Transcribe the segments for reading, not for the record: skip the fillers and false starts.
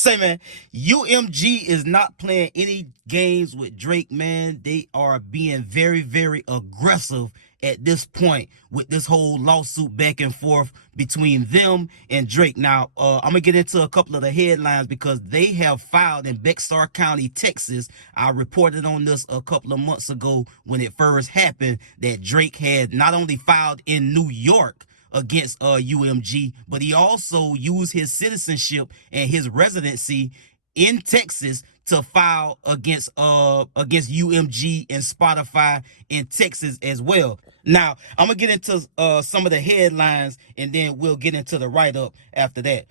Say, man, UMG is not playing any games with Drake, man. They are being very, very aggressive at this point with this whole lawsuit back and forth between them and Drake. Now, I'm gonna get into a couple of the headlines because they have filed in Bexar County, Texas. I reported on this a couple of months ago when it first happened that Drake had not only filed in New York against UMG, but he also used his citizenship and his residency in Texas to file against UMG and Spotify in Texas as well. Now, I'm gonna get into some of the headlines and then we'll get into the write-up after that.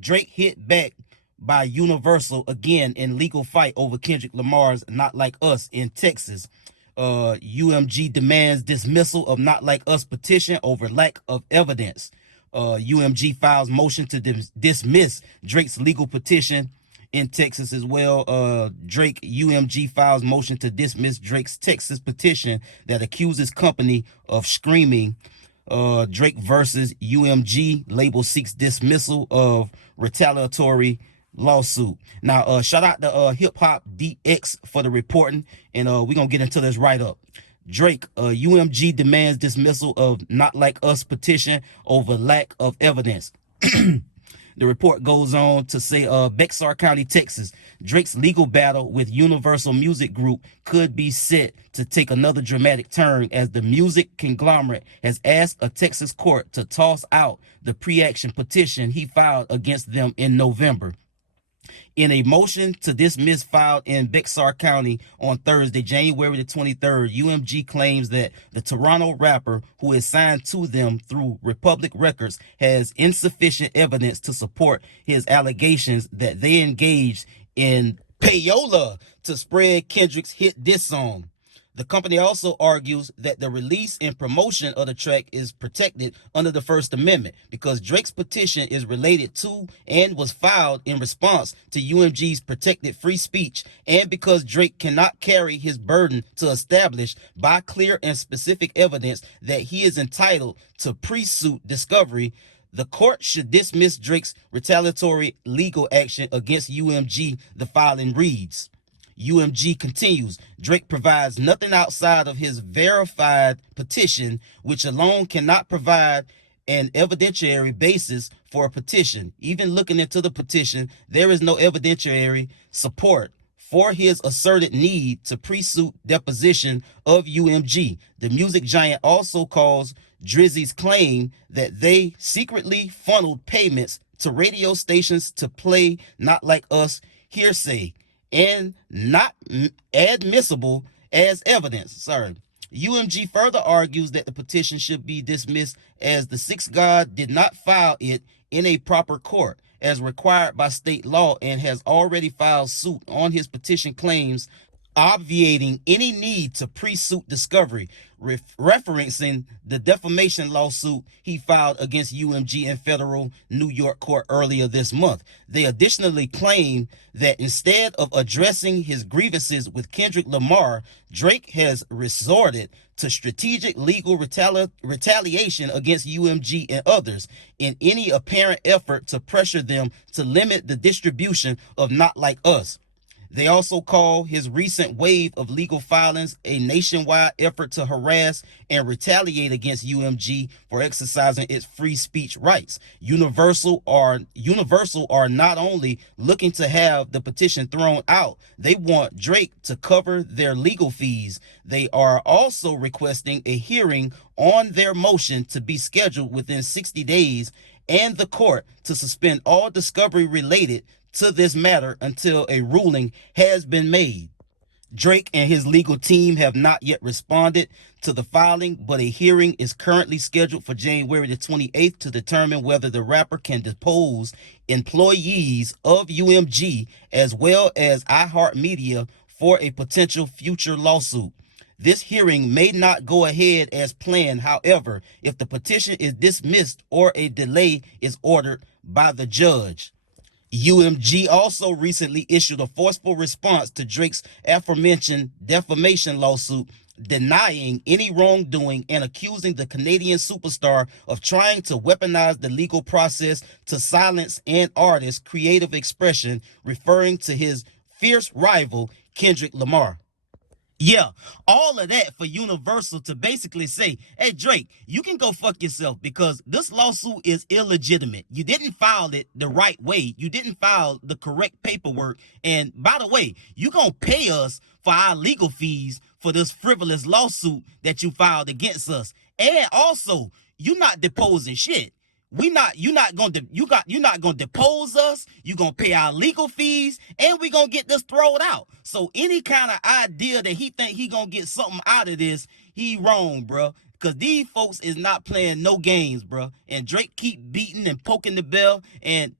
Drake hit back by Universal again in legal fight over Kendrick Lamar's Not Like Us in Texas. UMG demands dismissal of Not Like Us petition over lack of evidence. UMG files motion to dismiss Drake's legal petition in Texas as well. UMG files motion to dismiss Drake's Texas petition that accuses company of screaming. Drake versus UMG, label seeks dismissal of retaliatory lawsuit. Now, shout out to Hip Hop DX for the reporting, and we're gonna get into this right up. Drake, UMG demands dismissal of Not Like Us petition over lack of evidence. The report goes on to say Bexar County, Texas, Drake's legal battle with Universal Music Group could be set to take another dramatic turn as the music conglomerate has asked a Texas court to toss out the pre-action petition he filed against them in November. In a motion to dismiss filed in Bexar County on Thursday, January the 23rd, UMG claims that the Toronto rapper, who is signed to them through Republic Records, has insufficient evidence to support his allegations that they engaged in payola to spread Kendrick's hit diss song. The company also argues that the release and promotion of the track is protected under the First Amendment because Drake's petition is related to and was filed in response to UMG's protected free speech, and because Drake cannot carry his burden to establish by clear and specific evidence that he is entitled to pre-suit discovery. The court should dismiss Drake's retaliatory legal action against UMG, the filing reads. UMG continues, Drake provides nothing outside of his verified petition, which alone cannot provide an evidentiary basis for a petition. Even looking into the petition, there is no evidentiary support for his asserted need to pre-suit deposition of UMG. The music giant also calls Drizzy's claim that they secretly funneled payments to radio stations to play Not Like Us hearsay and not admissible as evidence. UMG further argues that the petition should be dismissed as the Sixth God did not file it in a proper court as required by state law and has already filed suit on his petition claims, obviating any need to pre-suit discovery, referencing the defamation lawsuit he filed against UMG in federal New York court earlier this month. They additionally claim that instead of addressing his grievances with Kendrick Lamar, Drake has resorted to strategic legal retaliation against UMG and others in any apparent effort to pressure them to limit the distribution of Not Like Us. They also call his recent wave of legal filings a nationwide effort to harass and retaliate against UMG for exercising its free speech rights. Universal are not only looking to have the petition thrown out, they want Drake to cover their legal fees. They are also requesting a hearing on their motion to be scheduled within 60 days and the court to suspend all discovery related to this matter until a ruling has been made. Drake and his legal team have not yet responded to the filing, but a hearing is currently scheduled for January the 28th to determine whether the rapper can depose employees of UMG as well as iHeartMedia for a potential future lawsuit. This hearing may not go ahead as planned, however, if the petition is dismissed or a delay is ordered by the judge. UMG also recently issued a forceful response to Drake's aforementioned defamation lawsuit, denying any wrongdoing and accusing the Canadian superstar of trying to weaponize the legal process to silence an artist's creative expression, referring to his fierce rival, Kendrick Lamar. Yeah, all of that for Universal to basically say, hey, Drake, you can go fuck yourself because this lawsuit is illegitimate. You didn't file it the right way. You didn't file the correct paperwork. And by the way, you going to pay us for our legal fees for this frivolous lawsuit that you filed against us. And also, you're not deposing shit. You're not gonna depose us. You're gonna pay our legal fees, and we're gonna get this thrown out. So any kind of idea that he think he gonna get something out of this, he wrong, bro. Cause these folks is not playing no games, bro. And Drake keep beating and poking the bell. And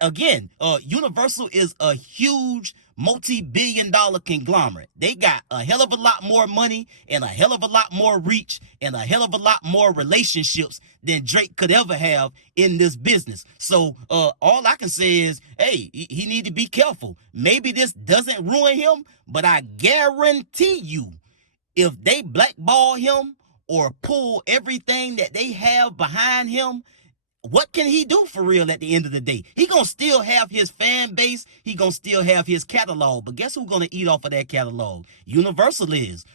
again, Universal is a huge multi-billion-dollar conglomerate. They got a hell of a lot more money and a hell of a lot more reach and a hell of a lot more relationships than Drake could ever have in this business. So all I can say is, hey, he need to be careful. Maybe this doesn't ruin him, but I guarantee you, if they blackball him or pull everything that they have behind him, what can he do for real at the end of the day? He gonna still have his fan base. He gonna still have his catalog. But guess who's gonna eat off of that catalog? Universal is,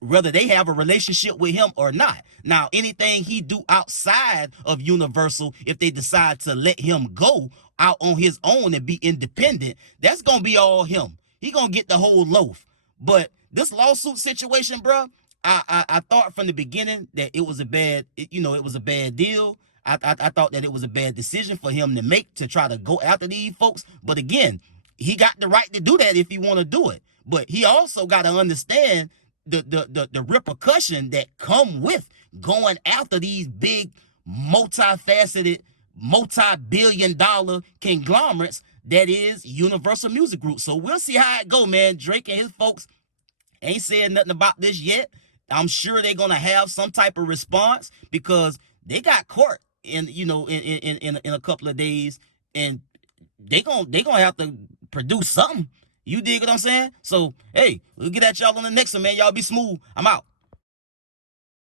whether they have a relationship with him or not. Now, anything he do outside of Universal, if they decide to let him go out on his own and be independent, that's gonna be all him. He gonna get the whole loaf. But this lawsuit situation, bro, I thought from the beginning that it was a bad, it was a bad deal. I thought that it was a bad decision for him to make to try to go after these folks. But again, he got the right to do that if he want to do it. But he also got to understand the repercussion that come with going after these big, multifaceted, multi-billion-dollar conglomerates that is Universal Music Group. So we'll see how it go, man. Drake and his folks ain't saying nothing about this yet. I'm sure they're gonna have some type of response because they got court in a couple of days, and they gonna have to produce something. You dig what I'm saying? So hey, we'll get at y'all on the next one, man. Y'all be smooth. I'm out.